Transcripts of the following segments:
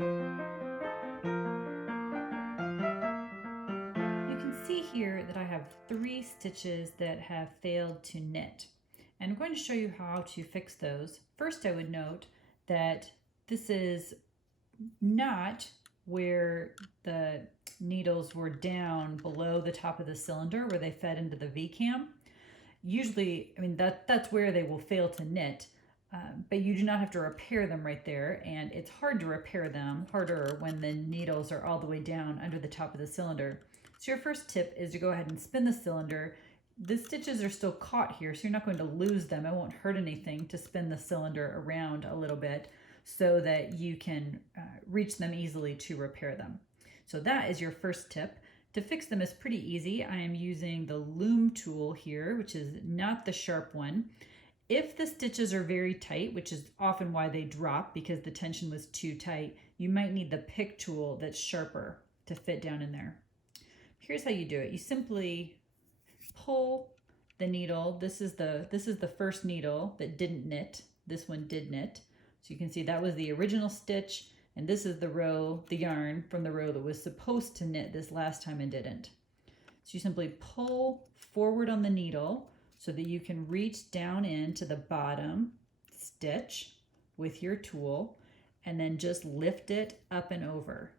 You can see here that I have 3 stitches that have failed to knit. And I'm going to show you how to fix those. First, I would note that this is not where the needles were down below the top of the cylinder where they fed into the V-cam. Usually, I mean, that's where they will fail to knit, but you do not have to repair them right there, and it's hard to repair them, harder when the needles are all the way down under the top of the cylinder. So your first tip is to go ahead and spin the cylinder. The stitches are still caught here, so you're not going to lose them. It won't hurt anything to spin the cylinder around a little bit so that you can reach them easily to repair them. So that is your first tip. To fix them is pretty easy. I am using the loom tool here, which is not the sharp one. If the stitches are very tight, which is often why they drop because the tension was too tight, you might need the pick tool that's sharper to fit down in there. Here's how you do it. You simply pull the needle. This is the first needle that didn't knit. This one did knit. So you can see that was the original stitch, and this is the row, the yarn from the row that was supposed to knit this last time and didn't. So you simply pull forward on the needle so that you can reach down into the bottom stitch with your tool and then just lift it up and over.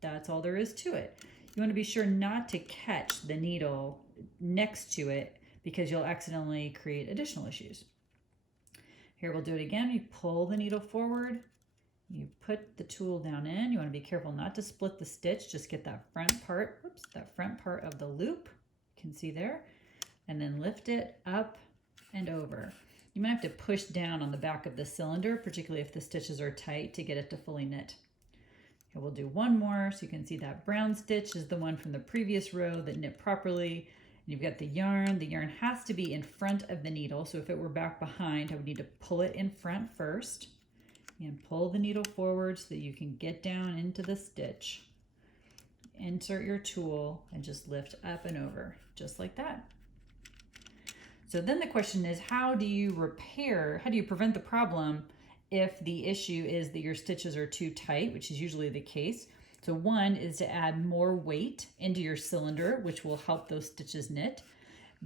That's all there is to it. You want to be sure not to catch the needle next to it because you'll accidentally create additional issues. Here, we'll do it again. You pull the needle forward, you put the tool down in. You want to be careful not to split the stitch, just get that front part, that front part of the loop, you can see there, and then lift it up and over. You might have to push down on the back of the cylinder, particularly if the stitches are tight, to get it to fully knit. Here, we'll do one more so you can see that brown stitch is the one from the previous row that knit properly. You've got the yarn. The yarn has to be in front of the needle, so if it were back behind, I would need to pull it in front first and pull the needle forward so that you can get down into the stitch. Insert your tool and just lift up and over, just like that. So then the question is, how do you prevent the problem if the issue is that your stitches are too tight, which is usually the case? So one is to add more weight into your cylinder, which will help those stitches knit.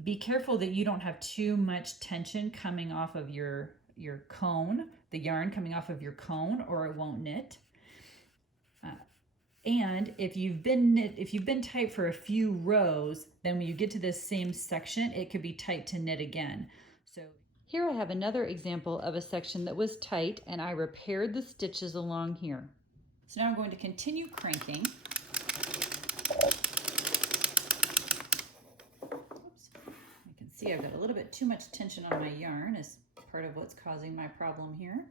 Be careful that you don't have too much tension coming off of your cone, the yarn coming off of your cone, or it won't knit. And if you've been tight for a few rows, then when you get to this same section, it could be tight to knit again. So here I have another example of a section that was tight, and I repaired the stitches along here. So now I'm going to continue cranking. Oops. You can see I've got a little bit too much tension on my yarn as part of what's causing my problem here.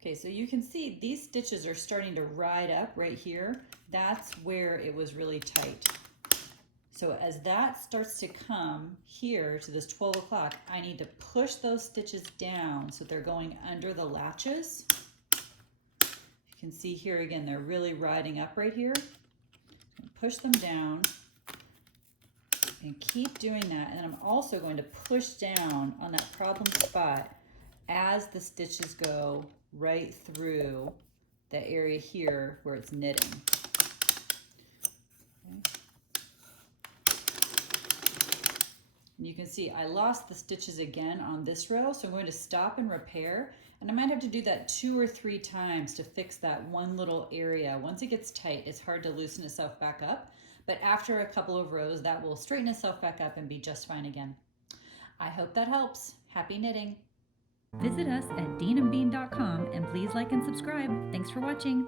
Okay, so you can see these stitches are starting to ride up right here. That's where it was really tight. So as that starts to come here to this 12 o'clock, I need to push those stitches down so they're going under the latches. You can see here again, they're really riding up right here. Push them down and keep doing that. And then I'm also going to push down on that problem spot as the stitches go right through the area here where it's knitting. Okay. And you can see I lost the stitches again on this row, so I'm going to stop and repair. And I might have to do that 2 or 3 times to fix that one little area. Once it gets tight, it's hard to loosen itself back up. But after a couple of rows, that will straighten itself back up and be just fine again. I hope that helps. Happy knitting. Visit us at deanandbean.com and please like and subscribe. Thanks for watching.